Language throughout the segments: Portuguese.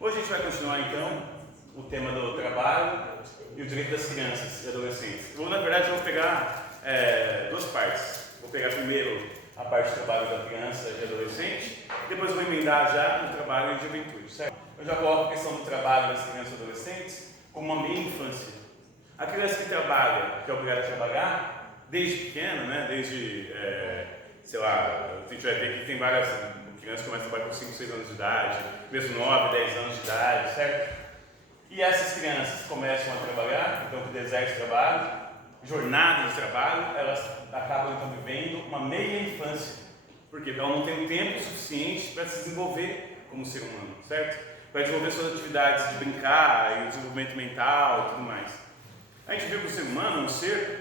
Hoje a gente vai continuar então o tema do trabalho e o direito das crianças e adolescentes. Na verdade, eu vou pegar duas partes. Vou pegar primeiro a parte do trabalho da criança e adolescente, depois vou emendar já no trabalho de juventude, certo? Eu já coloco a questão do trabalho das crianças e adolescentes como uma meia infância. A criança que trabalha, que é obrigada a trabalhar, desde pequena, né? Desde, sei lá, a gente vai ver que tem várias crianças que começam a trabalhar com 5, 6 anos de idade, mesmo 9, 10 anos de idade, certo? E essas crianças começam a trabalhar, então que exercem trabalho, jornada de trabalho, elas acabam então vivendo uma meia infância. Por quê? Porque ela não tem um tempo suficiente para se desenvolver como ser humano, certo? Para desenvolver suas atividades de brincar e o desenvolvimento mental e tudo mais. A gente viu que o ser humano é um ser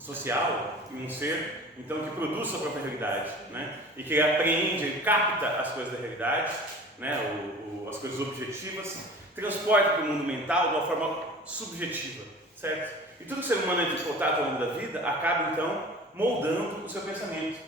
social e um ser então que produz sua própria realidade, né? E que ele apreende, ele capta as coisas da realidade, né? As coisas objetivas, transporta para o mundo mental de uma forma subjetiva, certo? E tudo que o ser humano entra em contato ao longo da vida acaba então moldando o seu pensamento,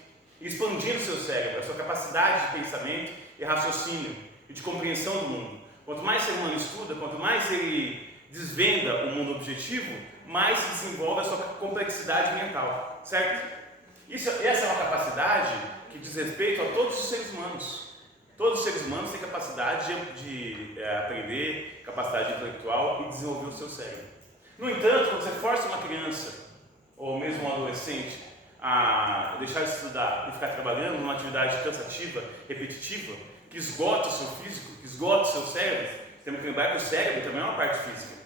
expandindo o seu cérebro, a sua capacidade de pensamento e raciocínio e de compreensão do mundo. Quanto mais o ser humano estuda, quanto mais ele desvenda o mundo objetivo, mais se desenvolve a sua complexidade mental, certo? Essa é uma capacidade que diz respeito a todos os seres humanos. Todos os seres humanos têm capacidade de aprender, capacidade intelectual e desenvolver o seu cérebro. No entanto, quando você força uma criança, ou mesmo um adolescente, a deixar de estudar e ficar trabalhando numa atividade cansativa, repetitiva, que esgota o seu físico, que esgota o seu cérebro, temos que lembrar que o cérebro também é uma parte física,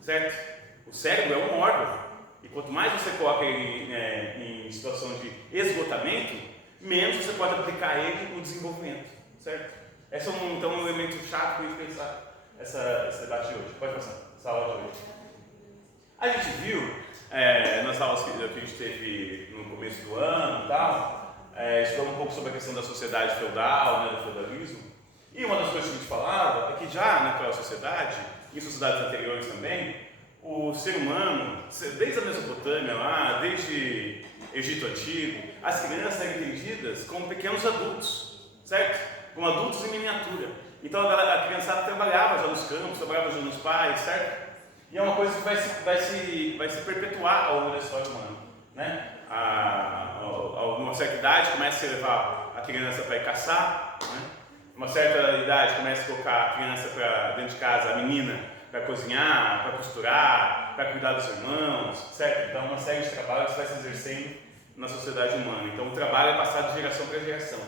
certo? O cérebro é um órgão. E quanto mais você coloca ele em situação de esgotamento, menos você pode aplicar ele no desenvolvimento, certo? Esse é então um elemento chato para a gente pensar esse debate de hoje. Pode passar, essa aula de hoje. A gente viu, nas aulas que a gente teve no começo do ano e tal, estudou um pouco sobre a questão da sociedade feudal, né, do feudalismo. E uma das coisas que a gente falava é que já naquela sociedade, em sociedades anteriores também, o ser humano, desde a Mesopotâmia lá, desde Egito Antigo, as crianças eram entendidas como pequenos adultos, certo? Como adultos em miniatura. Então a criançada trabalhava já nos campos, trabalhava já nos pais, certo? E é uma coisa que vai se perpetuar ao longo da história humana, né? A uma certa idade começa a levar a criança para ir caçar, né? Uma certa idade começa a colocar a criança para dentro de casa, a menina, para cozinhar, para costurar, para cuidar dos irmãos, certo? Então, uma série de trabalhos vai se exercendo na sociedade humana. Então, o trabalho é passado de geração para geração.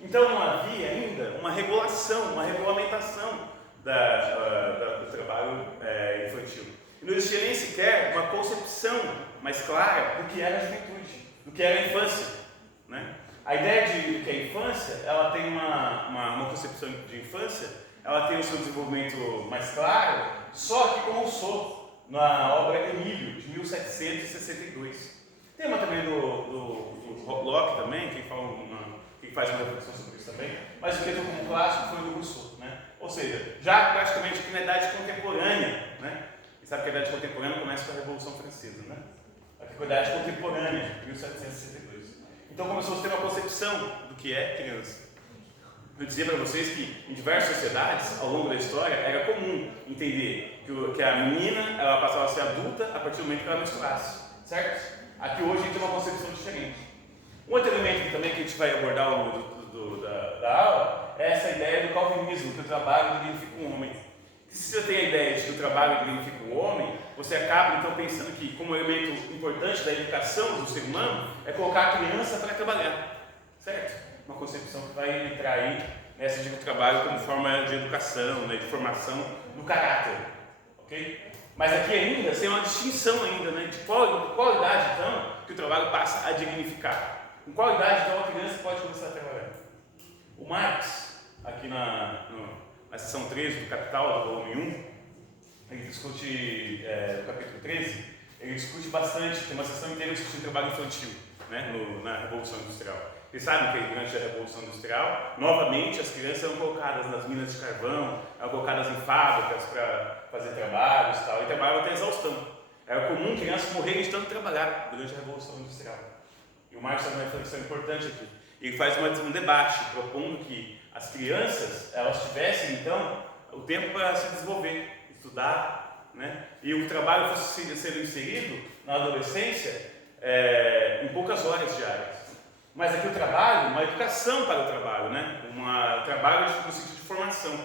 Então, não havia ainda uma regulação, uma regulamentação do trabalho infantil. E não existia nem sequer uma concepção mais clara do que era a juventude, do que era a infância, né? A ideia do que é infância, ela tem uma concepção de infância, ela tem o seu desenvolvimento mais claro, só que com Rousseau, na obra Emílio, de 1762. Tem uma também do Locke também, quem faz uma reflexão sobre isso também, mas o que entrou como clássico foi do Rousseau, né? Ou seja, já praticamente aqui na idade contemporânea, né? E sabe que a idade contemporânea começa com a Revolução Francesa, né? A idade contemporânea, de 1762. Então começou a ter uma concepção do que é criança. Eu dizia para vocês que em diversas sociedades, ao longo da história, era comum entender que a menina ela passava a ser adulta a partir do momento que ela menstruasse, certo? Aqui hoje a gente tem uma concepção diferente. Um outro elemento também que a gente vai abordar ao longo da aula é essa ideia do calvinismo, que o trabalho dignifica um homem. Se você tem a ideia de que o trabalho dignifica o homem, você acaba então pensando que, como elemento importante da educação do ser humano, é colocar a criança para trabalhar, certo? Uma concepção que vai entrar aí nessa de trabalho como forma de educação, né, de formação do caráter, ok? Mas aqui ainda tem uma distinção ainda, né, de qual idade então que o trabalho passa a dignificar. Com qual idade então a criança pode começar a trabalhar? O Marx, aqui na seção 13 do Capital, do volume 1, ele discute, no capítulo 13, ele discute bastante, tem uma seção inteira discutindo trabalho infantil, né, na Revolução Industrial. Vocês sabem que durante a Revolução Industrial, novamente as crianças eram colocadas nas minas de carvão, eram colocadas em fábricas para fazer trabalhos e tal, e trabalhavam até exaustão. Era comum crianças morrerem de tanto trabalhar durante a Revolução Industrial. E o Marx faz uma reflexão importante aqui. Ele faz um debate propondo que as crianças elas tivessem então o tempo para se desenvolver, estudar, né? E o trabalho fosse sendo inserido na adolescência em poucas horas diárias. Mas aqui o trabalho, uma educação para o trabalho, né? Um trabalho no sentido de formação.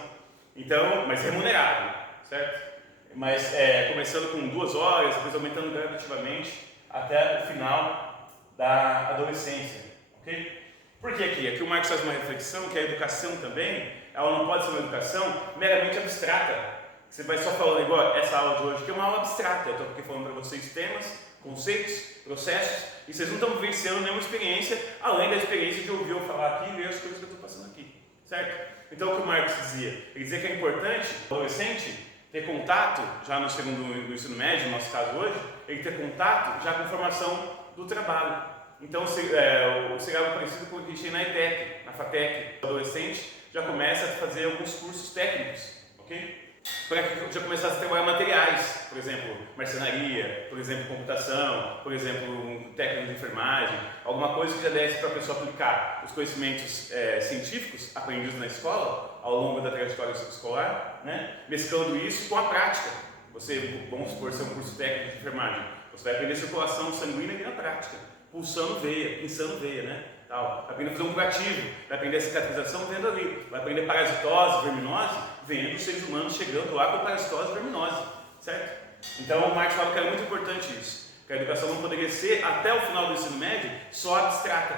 Então, mas remunerado, certo? Mas começando com 2 horas, depois aumentando gradativamente até o final da adolescência, ok? Por que aqui? Aqui o Marcos faz uma reflexão que a educação também, ela não pode ser uma educação meramente abstrata. Você vai só falando igual essa aula de hoje, que é uma aula abstrata. Eu estou aqui falando para vocês temas, conceitos, processos, e vocês não estão vivenciando nenhuma experiência, além da experiência de ouvir eu falar aqui e ver as coisas que eu estou passando aqui, certo? Então o que o Marcos dizia? Ele dizia que é importante o adolescente ter contato, já no do ensino médio, no nosso caso hoje, ele ter contato já com a formação do trabalho. Então seria algo parecido com o que a gente tem na ETEC, na FATEC. O adolescente já começa a fazer alguns cursos técnicos, ok? Para que já começasse a trabalhar materiais, por exemplo, marcenaria, por exemplo, computação, por exemplo, técnico de enfermagem, alguma coisa que já desse para a pessoa aplicar os conhecimentos científicos aprendidos na escola, ao longo da trajetória escolar, né? Mesclando isso com a prática. Vamos supor, ser um curso técnico de enfermagem, você vai aprender circulação sanguínea aqui na prática, pulsando veia, pinçando veia, né? Vai aprender a fazer um curativo, vai aprender a cicatrização vendo ali, vai aprender parasitose, verminose, vendo os seres humanos chegando lá com parasitose e verminose, certo? Então o Marx fala que é muito importante isso, que a educação não poderia ser, até o final do ensino médio, só abstrata,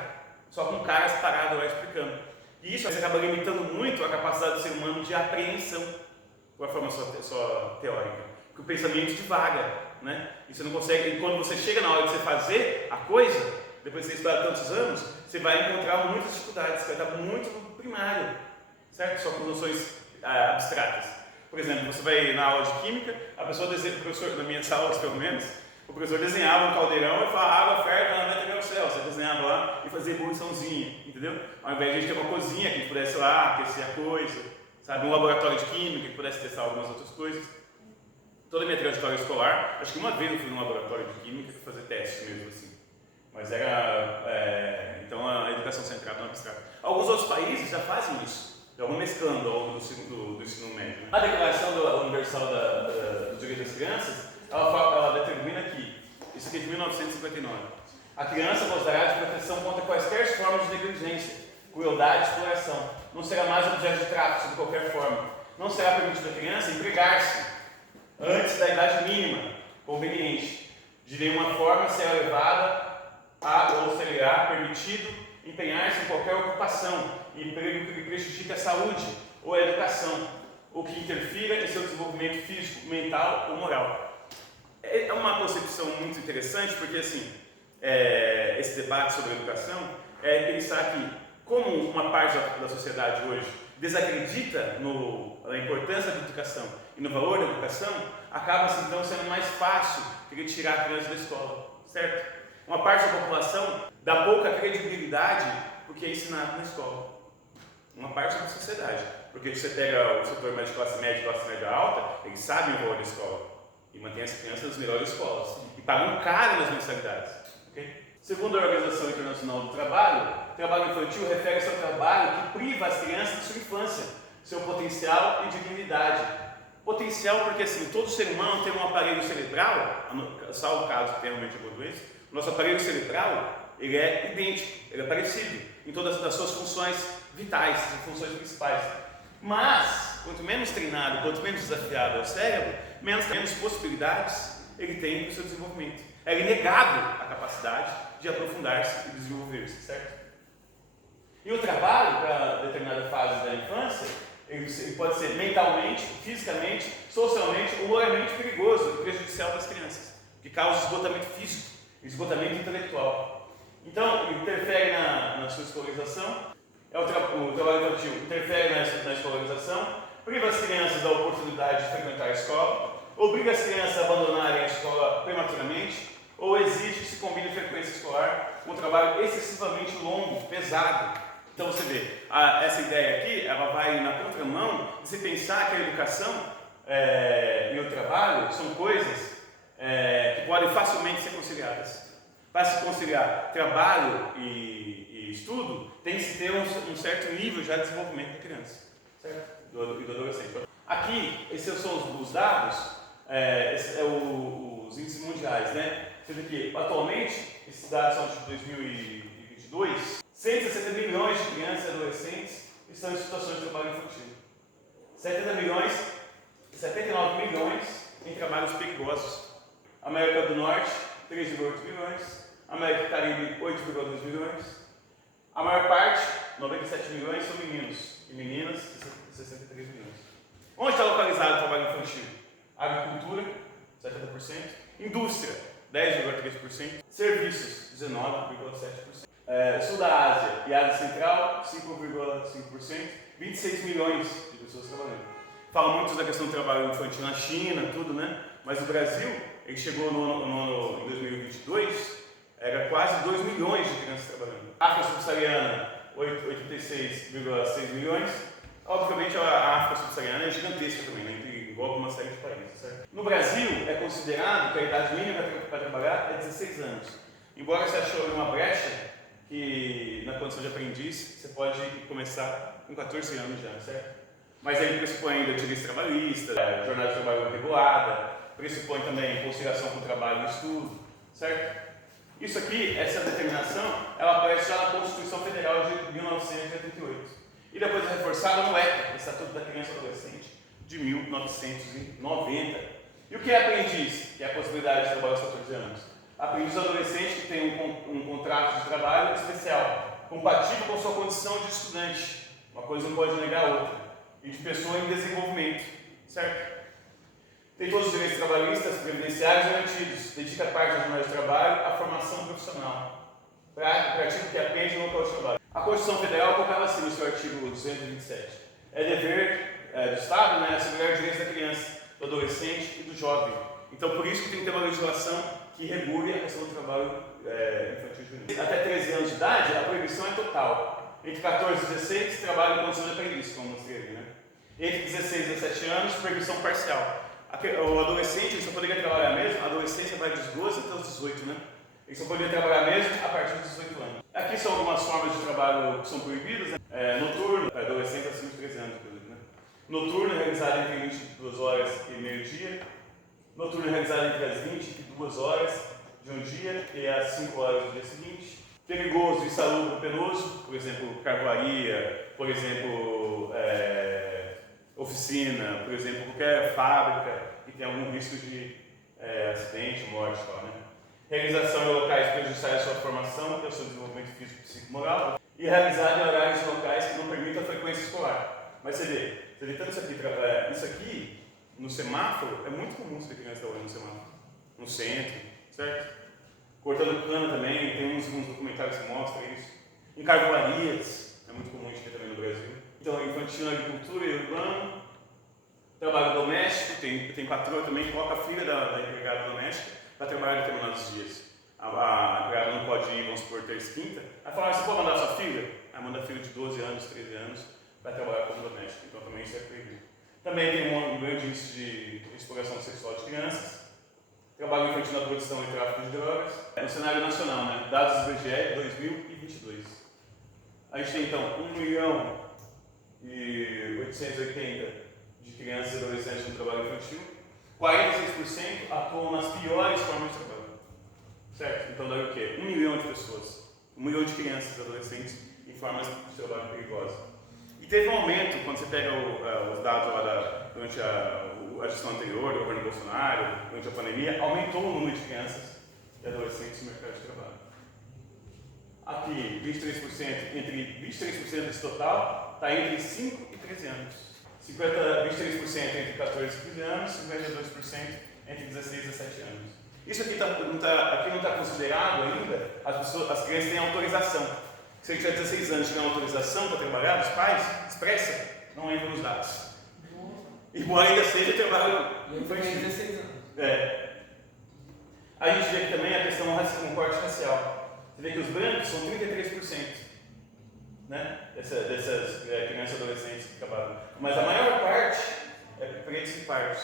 só com caras parados lá explicando. E isso acaba limitando muito a capacidade do ser humano de apreensão com a forma só teórica, porque o pensamento divaga, né? E você não consegue, e quando você chega na hora de você fazer a coisa, depois de você estudar tantos anos, você vai encontrar muitas dificuldades, você vai estar muito no primário, certo? Só com noções abstratas. Por exemplo, você vai na aula de química, a pessoa desenha, o professor, na minhas aulas pelo menos, o professor desenhava um caldeirão e falava água ferve a 90 graus Celsius. Você desenhava lá e fazia ebuliçãozinha, entendeu? Ao invés de a gente ter uma cozinha que pudesse lá aquecer a coisa, sabe? Um laboratório de química que pudesse testar algumas outras coisas. Toda a minha trajetória escolar, acho que uma vez eu fui num laboratório de química para fazer testes mesmo assim. Mas então a educação centrada no abstrato. Alguns outros países já fazem isso, já vão mesclando ao longo do ensino médio. A Declaração Universal dos Direitos das Crianças, ela determina que, isso aqui é de 1959, a criança gozará de proteção contra quaisquer formas de negligência, crueldade e exploração. Não será mais objeto de tráfico de qualquer forma. Não será permitido à criança empregar-se antes da idade mínima conveniente. De nenhuma forma será levada ou será permitido empenhar-se em qualquer ocupação, emprego que prejudique a saúde ou a educação, ou que interfira em seu desenvolvimento físico, mental ou moral. É uma concepção muito interessante, porque assim, esse debate sobre a educação é pensar que, como uma parte da sociedade hoje desacredita na importância da educação e no valor da educação, acaba então sendo mais fácil querer tirar a criança da escola, certo? Uma parte da população dá pouca credibilidade porque é ensinado na escola. Uma parte da sociedade. Porque se você pega o setor mais de classe média alta, eles sabem o valor da escola e mantém as crianças nas melhores escolas e pagam caro nas mensalidades. Okay? Segundo a Organização Internacional do Trabalho, o trabalho infantil refere-se ao trabalho que priva as crianças de sua infância, seu potencial e dignidade. Potencial porque assim, todo ser humano tem um aparelho cerebral, salvo o caso que tem realmente alguma doença. Nosso aparelho cerebral, ele é idêntico, ele é parecido em todas as suas funções vitais, as funções principais. Mas, quanto menos treinado, quanto menos desafiado é o cérebro, menos possibilidades ele tem para o seu desenvolvimento. É negado a capacidade de aprofundar-se e desenvolver-se, certo? E o trabalho, para determinada fase da infância, ele pode ser mentalmente, fisicamente, socialmente ou moralmente perigoso e prejudicial para as crianças, que causa esgotamento físico, esgotamento intelectual. Então, interfere na sua escolarização, o trabalho infantil interfere na escolarização, priva as crianças da oportunidade de frequentar a escola, obriga as crianças a abandonarem a escola prematuramente, ou exige que se combine frequência escolar com um trabalho excessivamente longo, pesado. Então você vê, essa ideia aqui, ela vai na contramão de se pensar que a educação e o trabalho são coisas que podem facilmente ser conciliadas. Para se conciliar trabalho e estudo, tem que se ter um certo nível já de desenvolvimento da criança, certo? E do adolescente. Aqui, esses são os dados, esse é os índices mundiais, né? Você vê que, atualmente, esses dados são de 2022, 160 milhões de crianças e adolescentes estão em situações de trabalho infantil. 79 milhões em trabalhos perigosos. América do Norte, 3,8 milhões. América do Caribe, 8,2 milhões. A maior parte, 97 milhões, são meninos e meninas, 63 milhões. Onde está localizado o trabalho infantil? Agricultura, 70%. Indústria, 10,3%. Serviços, 19,7%. Sul da Ásia e Ásia Central, 5,5%. 26 milhões de pessoas trabalhando. Fala muito da questão do trabalho infantil na China, tudo, né? Mas no Brasil, ele chegou em 2022, era quase 2 milhões de crianças trabalhando. África Subsaariana, 86,6 milhões. Obviamente a África Subsaariana é gigantesca também, né? Envolve uma série de países, certo? No Brasil, é considerado que a idade mínima para trabalhar é 16 anos. Embora você achou uma brecha, que na condição de aprendiz, você pode começar com 14 anos já, certo? Mas ele pressupõe ainda direito trabalhista, jornada de trabalho regulada, pressupõe também conciliação com o trabalho e o estudo, certo? Isso aqui, essa determinação, ela aparece já na Constituição Federal de 1988 e depois é reforçada no ECA, Estatuto da Criança e Adolescente, de 1990. E o que é aprendiz? Que é a possibilidade de trabalhar aos 14 anos. Aprendiz adolescente que tem um contrato de trabalho especial, compatível com sua condição de estudante. Uma coisa não pode negar a outra. E de pessoa em desenvolvimento, certo? Tem todos os direitos trabalhistas, previdenciários garantidos. Dedica parte da jornada de trabalho à formação profissional. Pratica o que aprende no local de trabalho. A Constituição Federal colocava assim no seu artigo 227. É dever do Estado, né, assegurar os direitos da criança, do adolescente e do jovem. Então, por isso que tem que ter uma legislação que regule a questão do trabalho infantil e juvenil. Até 13 anos de idade, a proibição é total. Entre 14 e 16, trabalho em condição de aprendiz, como mostrei ali, né? Entre 16 e 17 anos, proibição parcial. O adolescente só poderia trabalhar mesmo, a adolescência vai dos 12 até os 18, né? Ele só poderia trabalhar mesmo a partir dos 18 anos. Aqui são algumas formas de trabalho que são proibidas, né? Noturno, adolescente acima de 13 anos, inclusive, né? Noturno, realizado entre 22 horas e meio-dia. Noturno, realizado entre as 22 horas de um dia e as 5 horas do dia seguinte. Perigoso, insalubre, penoso, por exemplo, carvoaria, por exemplo, oficina, por exemplo, qualquer fábrica que tem algum risco de acidente, morte, tal, né? Realização em locais prejudiciais à sua formação, que é o seu desenvolvimento físico, psíquico e moral, e realizado em horários locais que não permitam a frequência escolar. Mas você vê tanto isso aqui, no semáforo, é muito comum você ter criança trabalhando no semáforo, no centro, certo? Cortando cana também, tem uns documentários que mostram isso. Em carvoarias, é muito comum a gente ter também no Brasil. Então, infantil, agricultura e urbano. Trabalho doméstico, tem patroa também que coloca a filha da empregada doméstica para trabalhar determinados dias. A empregada não pode ir, vamos supor, terça e quinta. Aí fala, você pode mandar sua filha? Aí manda a filha de 12 anos, 13 anos para trabalhar como doméstica. Então, também isso é proibido. Também tem um grande índice de exploração sexual de crianças. Trabalho infantil na produção e tráfico de drogas. No cenário nacional, né? Dados do IBGE 2022. A gente tem então 1.880.000 de crianças e adolescentes no trabalho infantil. 46% atuam nas piores formas de trabalho. Certo? Então dá o quê? 1 milhão de pessoas. 1 milhão de crianças e adolescentes em formas de trabalho perigosas. E teve um aumento, quando você pega os dados lá durante a gestão anterior, do governo Bolsonaro, durante a pandemia, aumentou o número de crianças e adolescentes no mercado de trabalho. Aqui, 23%, entre 23% desse total, está entre 5 e 13 anos. 23% entre 14 e 15 anos, 52% entre 16 e 17 anos. Isso aqui não está considerado ainda, as crianças têm autorização. Se ele tiver 16 anos e tiver uma autorização para trabalhar, dos pais, expressa, não entra nos dados. Embora ainda seja trabalho infantil. 16 anos. A gente vê aqui também a questão com corte racial. Você vê que os brancos são 33%, né? dessas crianças e adolescentes que trabalham. Mas a maior parte é pretos e pardos.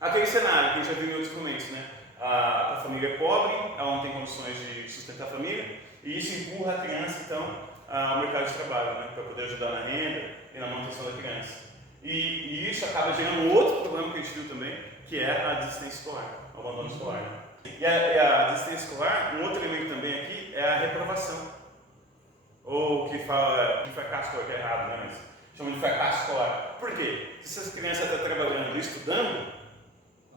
Aquele cenário que a gente já viu em outros documentos, né? A família é pobre, ela não tem condições de sustentar a família, e isso empurra a criança, então, ao mercado de trabalho, né? Para poder ajudar na renda e na manutenção da criança. E isso acaba gerando outro problema que a gente viu também, que é a desistência escolar, o abandono escolar. E a desistência escolar, um outro elemento também aqui, é a reprovação. Ou que fala de fracasso escolar, que é errado, né? Mas chama de fracasso escolar. Por quê? Se essa criança está trabalhando e estudando,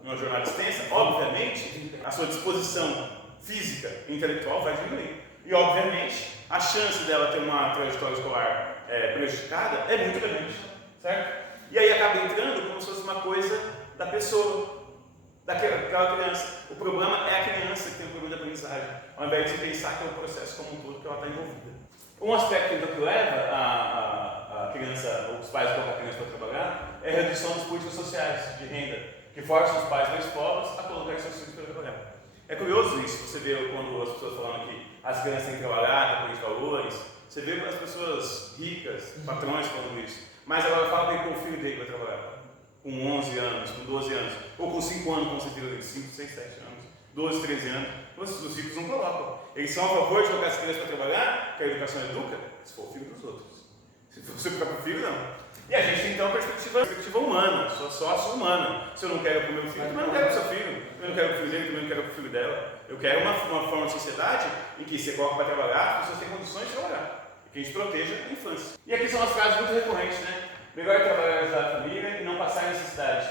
numa jornada extensa, obviamente, a sua disposição física e intelectual vai diminuir. E, obviamente, a chance dela ter uma trajetória escolar prejudicada é muito grande, certo? E aí acaba entrando como se fosse uma coisa da pessoa, daquela criança. O problema é a criança que tem um problema de aprendizagem, ao invés de pensar que é o processo como um todo que ela está envolvida. Um aspecto então, que leva a criança, ou os pais colocam a criança para trabalhar, é a redução das políticas sociais de renda, que forçam os pais mais pobres a colocar seus filhos para trabalhar. É curioso isso, você vê quando as pessoas falam que as crianças têm que trabalhar, que tem valores, você vê as pessoas ricas, patrões falando isso, mas agora fala que tem que pôr o filho dele para trabalhar, com 11 anos, com 12 anos, ou com 5 anos, como você viu dele, 5, 6, 7 anos, 12, 13 anos, os ricos não colocam. Eles são a favor de colocar as crianças para trabalhar, que a educação educa, se for o filho dos outros. Se for o seu próprio filho, não. E a gente tem então a perspectiva humana, sócio humana. Se eu não quero para o meu filho, eu não quero para o seu filho. Eu não quero para o filho dele, eu não quero para o filho dela. Eu quero uma forma de sociedade em que você coloca para trabalhar, as pessoas têm condições de trabalhar. E que a gente proteja a infância. E aqui são as frases muito recorrentes, né? Melhor trabalhar e ajudar a família e não passar necessidade.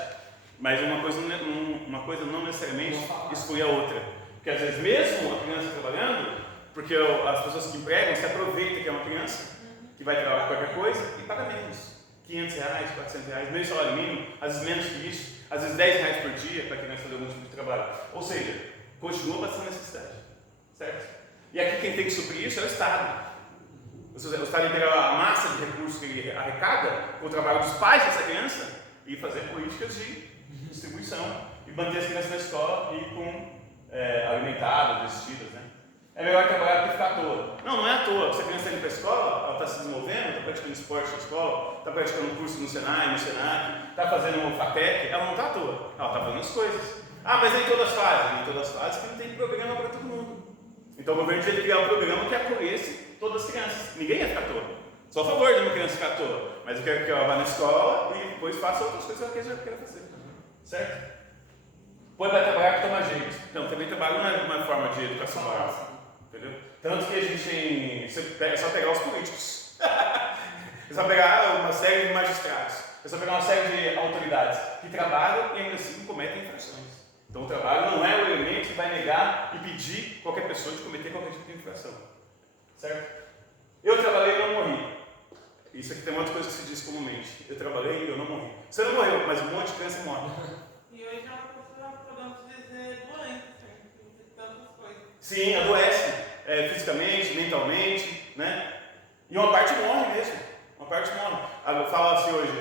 Mas uma coisa não necessariamente exclui a outra. Porque às vezes mesmo a criança trabalhando, porque as pessoas que empregam se aproveitam que é uma criança, que vai trabalhar qualquer coisa e paga menos. R$500, R$400, meio salário mínimo, às vezes menos que isso, às vezes R$10 por dia para a criança fazer algum tipo de trabalho. Ou seja, continua passando necessidade, certo? E aqui quem tem que suprir isso é o Estado. O Estado integra a massa de recursos que ele arrecada com o trabalho dos pais dessa criança e fazer políticas de distribuição e manter as crianças na escola e alimentadas, vestidas, né? É melhor trabalhar do que ficar à toa. Não é à toa. Se a criança está indo para a escola, ela está se desenvolvendo, está praticando esporte na escola, está praticando um curso no Senai, no Senac, está fazendo uma FATEC, ela não está à toa. Ela está fazendo as coisas. Ah, mas nem todas fazem. Nem todas fazem, porque não tem programa para todo mundo. Então o governo devia criar um programa que acolhesse todas as crianças. Ninguém ia ficar à toa. Sou a favor de uma criança ficar à toa. Mas eu quero que ela vá na escola e depois faça outras coisas que ela queira fazer. Certo? Põe para trabalhar que toma jeito. Não, também trabalho não é uma forma de educação moral. Entendeu? Tanto que a gente é só pegar os políticos. É só pegar uma série de magistrados. É só pegar uma série de autoridades que trabalham e ainda assim cometem infrações. Então o trabalho não é o elemento que vai negar e pedir qualquer pessoa de cometer qualquer tipo de infração. Certo? Eu trabalhei e não morri. Isso aqui tem uma outra coisa que se diz comumente. Eu trabalhei e eu não morri. Você não morreu, mas um monte de criança morre. E hoje podemos dizer doente, de tantas coisas. Sim, adoece fisicamente, mentalmente, né? E uma parte morre mesmo. Uma parte morre. Fala-se hoje,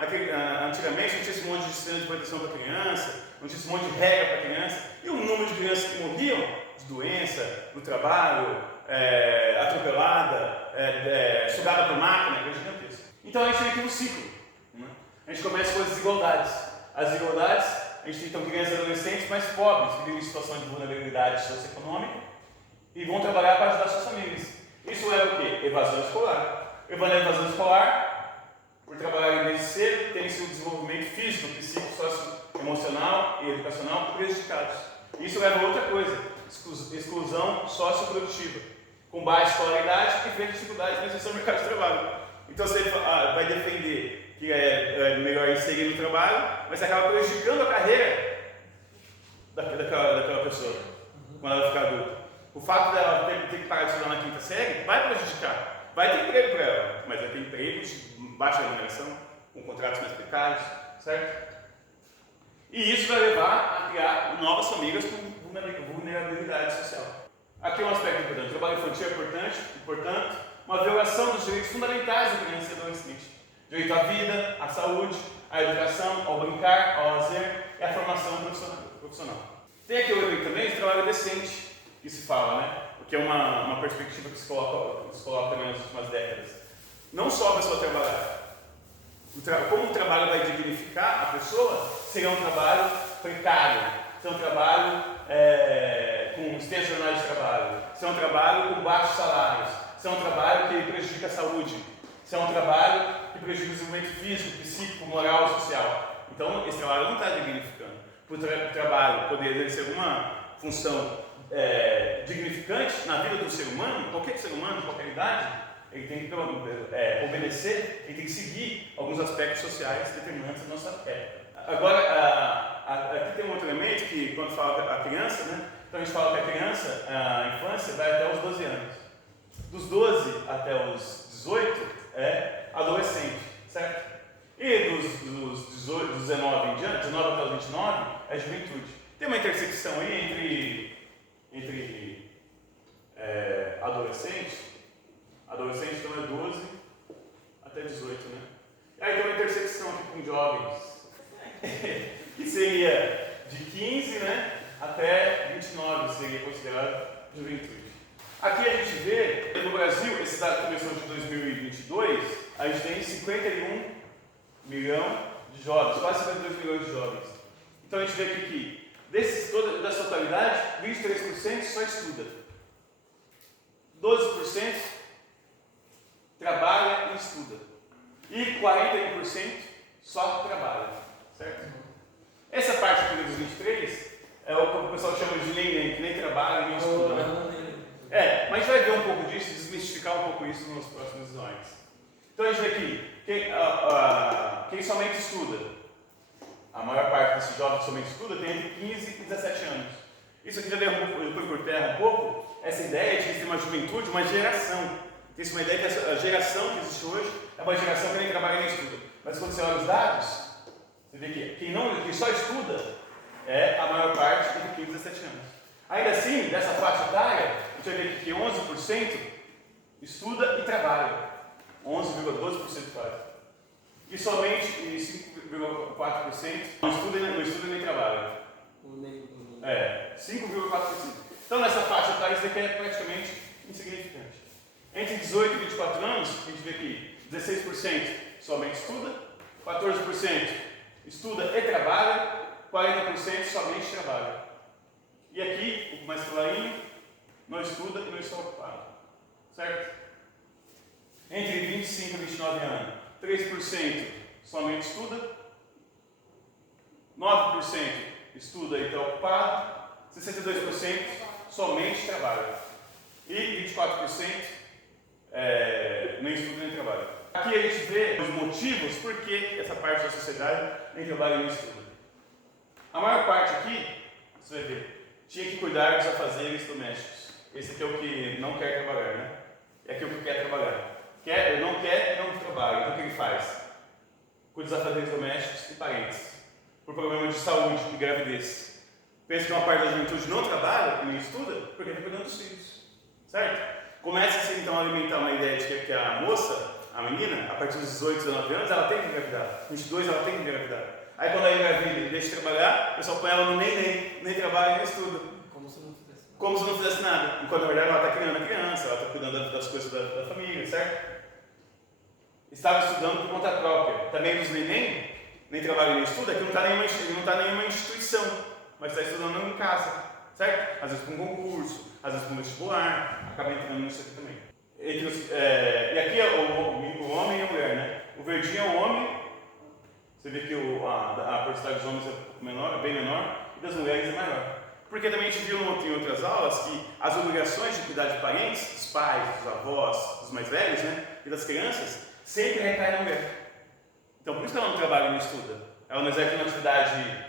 antigamente não tinha esse monte de sistema de proteção para criança, não tinha esse monte de regra para criança, e o número de crianças que morriam de doença, no trabalho, atropelada, sugada por máquina, é gigantesco. Então a gente tem aqui um ciclo. Né? A gente começa com as desigualdades. As desigualdades, a gente tem então crianças e adolescentes mais pobres, que vivem em situação de vulnerabilidade socioeconômica, e vão trabalhar para ajudar suas famílias. Isso leva o quê? Evasão escolar. Evasão escolar, por trabalhar desde cedo, tem seu desenvolvimento físico, psíquico, socioemocional e educacional prejudicados. Isso leva a outra coisa, exclusão socioprodutiva, com baixa escolaridade e frente a dificuldades na inserção no mercado de trabalho. Então você vai defender que é melhor inserir no trabalho, mas você acaba prejudicando a carreira daquela pessoa, quando ela ficar adulta. O fato dela ter que parar de estudar na quinta série vai prejudicar. Vai ter emprego para ela, mas vai ter empregos de baixa remuneração, com contratos mais precários, certo? E isso vai levar a criar novas famílias com vulnerabilidade social. Aqui é um aspecto importante. O trabalho infantil é importante e, portanto, uma violação dos direitos fundamentais da criança e adolescente. Direito à vida, à saúde, à educação, ao brincar, ao lazer e à formação profissional. Tem aqui o elemento também de trabalho decente, que se fala, né? Que é uma perspectiva que se coloca também nas últimas décadas. Não só a pessoa trabalhar. Como o trabalho vai dignificar a pessoa, seria um trabalho precário, seria um trabalho com extensos jornais de trabalho, seria um trabalho com baixos salários, seria um trabalho que prejudica a saúde, seria um trabalho que prejudica o desenvolvimento físico, psíquico, moral e social. Então, esse trabalho não está dignificando. Para o trabalho poder exercer alguma função dignificante na vida do ser humano, qualquer ser humano, de qualquer idade, ele tem que obedecer, ele tem que seguir alguns aspectos sociais determinantes da nossa época. Agora, aqui tem um outro elemento que, quando fala a criança, né? Então a gente fala que a criança, a infância, vai até os 12 anos. Dos 12 até os 18 é adolescente, certo? E dos 19 em diante, 19 até os 29, é juventude. Tem uma intersecção aí entre adolescente então é 12 até 18, né? E aí tem uma intersecção aqui com jovens, que seria de 15, né, até 29, seria considerado juventude. Aqui a gente vê, no Brasil, esse dado começou de 2022, a gente tem 51 milhões de jovens, quase 52 milhões de jovens. Então a gente vê aqui que, dessa totalidade, 23% só estuda, 12% trabalha e estuda, e 41% só trabalha, certo? Essa parte aqui dos 23 é o que o pessoal chama de nem, que nem trabalha nem estuda, né? Mas a gente vai ver um pouco disso, desmistificar um pouco isso nos próximos slides. Então a gente vê aqui, quem somente estuda, a maior parte desses jovens que somente estuda tem entre 15 e 17 anos. Isso aqui já põe por terra um pouco essa ideia de que tem uma juventude, uma geração. Tem uma ideia que a geração que existe hoje é uma geração que nem trabalha nem estuda. Mas quando você olha os dados, você vê que quem só estuda é a maior parte entre 15 e 17 anos. Ainda assim, dessa faixa etária, a gente vai ver que 11% estuda e trabalha. 11,12% quase. E somente 5,4% não estuda nem trabalha. 5,4%. Então nessa faixa etária isso aqui é praticamente insignificante. Entre 18 e 24 anos, a gente vê que 16% somente estuda, 14% estuda e trabalha, 40% somente trabalha. E aqui, o mais clarinho, não estuda e não está ocupado. Certo? Entre 25 e 29 anos, 3% somente estuda, 9% estuda e está ocupado, 62% somente trabalha. E 24% nem estuda nem trabalha. Aqui a gente vê os motivos por que essa parte da sociedade nem trabalha e nem estuda. A maior parte aqui, você vai ver, tinha que cuidar dos afazeres domésticos. Esse aqui é o que não quer trabalhar, né? É aqui o que quer trabalhar. Não quer e não trabalha. Então o que ele faz? Cuida dos afazeres domésticos e parentes. Por problema de saúde e gravidez. Pensa que uma parte da juventude não trabalha e nem estuda porque está cuidando dos filhos. Certo? Começa-se então a alimentar uma ideia de que a moça, a menina, a partir dos 18, 19 anos, ela tem que engravidar. 22 ela tem que engravidar. Aí quando ela engravida e deixa de trabalhar, o pessoal põe ela no nem trabalha nem estuda. Como se não fizesse nada. Enquanto na verdade ela está criando a criança, ela está cuidando das coisas da família, certo? Estava estudando por conta própria. Também dos nem trabalha nem estuda, é que não está em nenhuma instituição, mas está estudando em casa, certo? Às vezes para um concurso, às vezes para um vestibular, acaba entrando nisso aqui também. E aqui é o homem e a mulher, né? O verdinho é o homem, você vê que a porcentagem dos homens é bem menor, e das mulheres é maior. Porque também a gente viu em outras aulas que as obrigações de cuidar de parentes, dos pais, dos avós, dos mais velhos, né? E das crianças, sempre recaem na mulher. Então por isso que ela não trabalha e não estuda. Ela não exerce uma atividade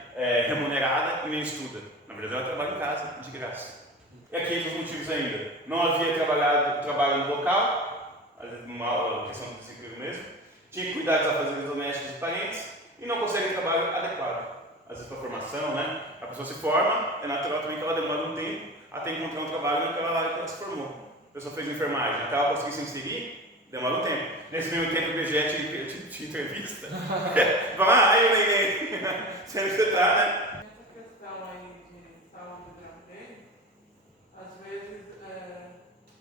remunerada e nem estuda. Na verdade ela trabalha em casa, de graça. E aqui entre os motivos ainda. Não havia trabalho no local, uma questão de desemprego mesmo. Tinha que cuidar dos afazeres domésticos e parentes e não consegue trabalho adequado. Às vezes para formação, né? A pessoa se forma, é natural também que ela demora um tempo até encontrar um trabalho naquela área que ela se formou. A pessoa fez enfermagem, até ela conseguir se inserir, demora um tempo. Nesse meio tempo o IBGE te entrevista. Fala, aí neném, você está, né? Essa questão aí de saúde e gravidez, às vezes,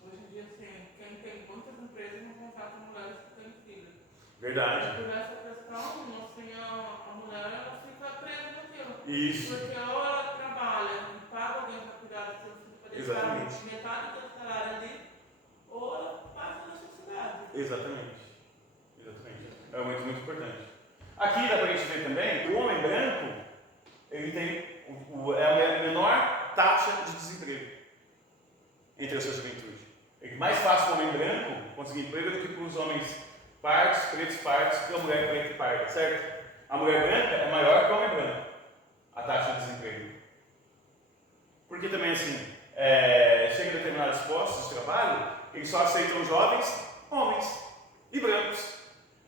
hoje em dia, assim, quem tem muitas empresas não contratam mulheres que têm filhos. Verdade. Por essa questão, assim, a mulher ela fica presa naquilo. Isso. Porque ou ela trabalha e paga alguém para cuidar do seu filho, para deixar metade do seu salário ali, ou ela passa na sociedade. Exatamente. Aqui dá para a gente ver também, o homem branco, ele tem a menor taxa de desemprego entre a sua juventude. É mais fácil para o homem branco conseguir emprego do que para os homens pardos, pretos pardos, e a mulher preta e parda, certo? A mulher branca é maior que o homem branco, a taxa de desemprego. Porque também assim, chega em determinados postos de trabalho, eles só aceitam jovens, homens e brancos.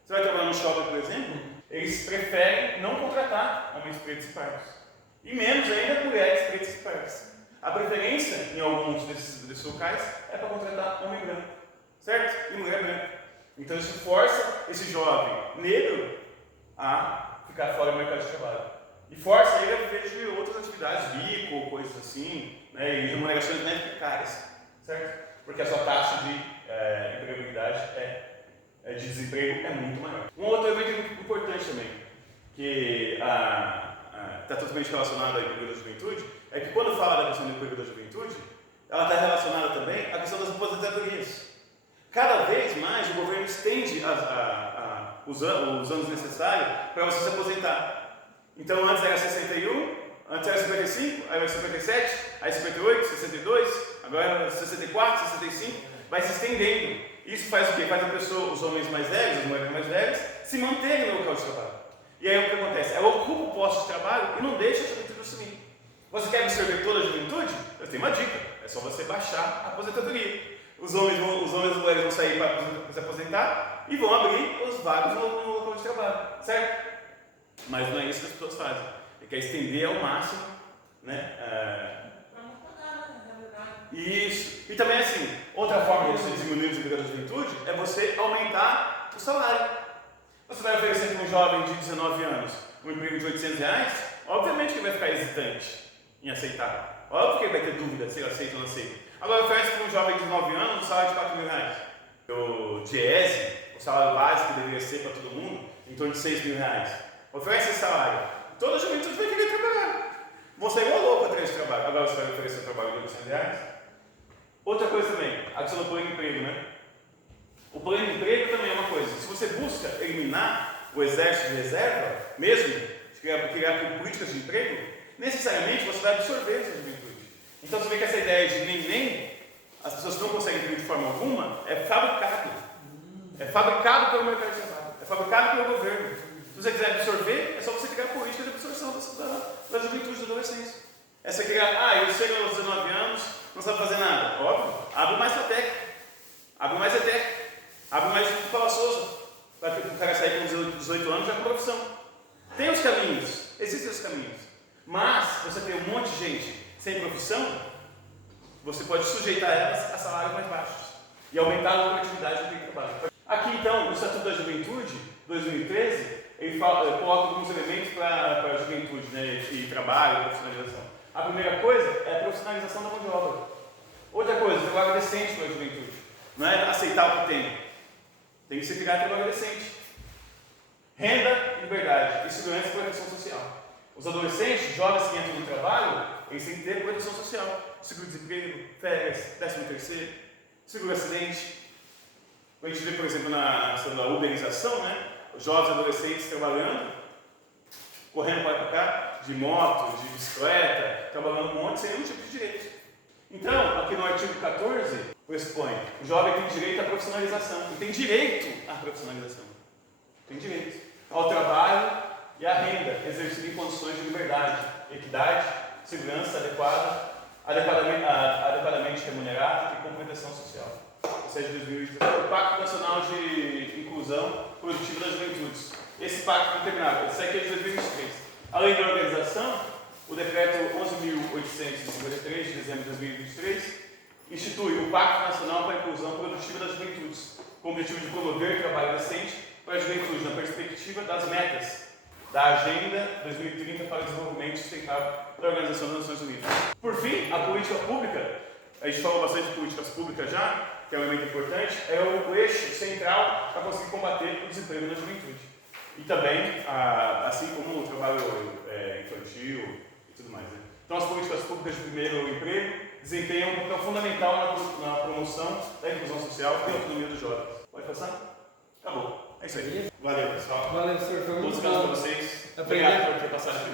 Você vai trabalhar no shopping, por exemplo, eles preferem não contratar homens pretos e pardos. E menos ainda mulheres pretas e pardas. A preferência em alguns desses locais é para contratar homem branco, certo? E mulher branca. Então isso força esse jovem negro a ficar fora do mercado de trabalho. E força ele a viver de outras atividades, bico, coisas assim, né, e remunerações mais precárias, certo? Porque a sua taxa de empregabilidade de desemprego é muito maior. Um outro evento muito importante também, que está totalmente relacionado ao emprego da juventude, é que quando fala da questão do emprego da juventude, ela está relacionada também à questão das aposentadorias. Cada vez mais o governo estende os anos necessários para você se aposentar. Então antes era 61, antes era 55, aí era 57, aí 58, 62, agora 64, 65, vai se estendendo. Isso faz o quê? Faz os homens mais velhos, as mulheres mais velhas, se manterem no local de trabalho. E aí o que acontece? Ela ocupa o posto de trabalho e não deixa a juventude assumir. Você quer absorver toda a juventude? Eu tenho uma dica, é só você baixar a aposentadoria. Os homens e as mulheres vão sair para se aposentar e vão abrir os vagas no local de trabalho, certo? Mas não é isso que as pessoas fazem. Ele quer estender ao máximo, né? Para não pagar, né? Na verdade. Isso. E também assim, outra forma de você diminuir o desemprego da juventude é você aumentar o salário. Você vai oferecer para um jovem de 19 anos um emprego de R$800, obviamente que ele vai ficar hesitante em aceitar. Óbvio que ele vai ter dúvida se ele aceita ou não aceita. Agora oferece para um jovem de 19 anos um salário de R$4.000. O Diese, o salário básico que deveria ser para todo mundo, em torno de R$6.000. Oferece esse salário. Toda a juventude vai querer trabalhar. Você é louco atrás de trabalho. Agora você vai oferecer um trabalho de R$800. Outra coisa também, a questão do plano de emprego, né? O plano de emprego também é uma coisa. Se você busca eliminar o exército de reserva, mesmo, criar políticas de emprego, necessariamente você vai absorver essa juventude. Então você vê que essa ideia de nem as pessoas não conseguem emprego de forma alguma, é fabricado. É fabricado pelo mercado de trabalho. É fabricado pelo governo. Se você quiser absorver, é só você criar políticas de absorção da juventude, da adolescência. É você criar, eu sei aos 19 anos, não sabe fazer nada. Óbvio, abre mais a técnica. Abre mais a técnica. Abre mais o Paula Souza. Para que o cara sair com 18 anos já com profissão. Tem os caminhos. Existem os caminhos. Mas, você tem um monte de gente sem profissão, você pode sujeitar elas a salários mais baixos. E aumentar a lucratividade do trabalho. Aqui então, no Estatuto da Juventude, 2013, ele coloca alguns elementos para a juventude, né, e trabalho, profissionalização. A primeira coisa é a profissionalização da mão de obra. Outra coisa, trabalho decente para a juventude. Não é aceitar o que tem. Tem que se criar trabalho decente. Renda, liberdade e segurança e proteção social. Os adolescentes, jovens que entram no trabalho, eles têm que ter proteção social. Seguro-desemprego, férias, 13º, seguro-acidente. A gente vê, por exemplo, na questão da uberização, né? Os jovens adolescentes trabalhando, correndo para cá, de moto, de bicicleta, trabalhando um monte sem nenhum tipo de direito. Então, aqui no artigo 14, pressupõe, o jovem tem direito à profissionalização. Ele tem direito à profissionalização. Tem direito ao trabalho e à renda, exercido em condições de liberdade, equidade, segurança adequadamente remunerada e com proteção social. Isso é de 2017. O Pacto Nacional de Inclusão Produtiva das Juventudes. Esse pacto foi terminado. Esse aqui é de 2023. Além da organização, o decreto 11.853, de dezembro de 2023, institui o Pacto Nacional para a Inclusão Produtiva das Juventudes, com o objetivo de promover trabalho decente para a juventude na perspectiva das metas da Agenda 2030 para o Desenvolvimento Sustentável da Organização das Nações Unidas. Por fim, a política pública, a gente falou bastante de políticas públicas já, que é um elemento importante, é o eixo central para conseguir combater o desemprego da juventude. E também, assim como o trabalho infantil e tudo mais. Né? Então, as políticas públicas de primeiro emprego desempenham um papel fundamental na promoção da inclusão social e autonomia dos jovens. Pode passar? Acabou. É isso aí. Valeu, pessoal. Valeu, senhor. Foi muito Bom descanso bom. para vocês. Aprender. Obrigado por ter passado aqui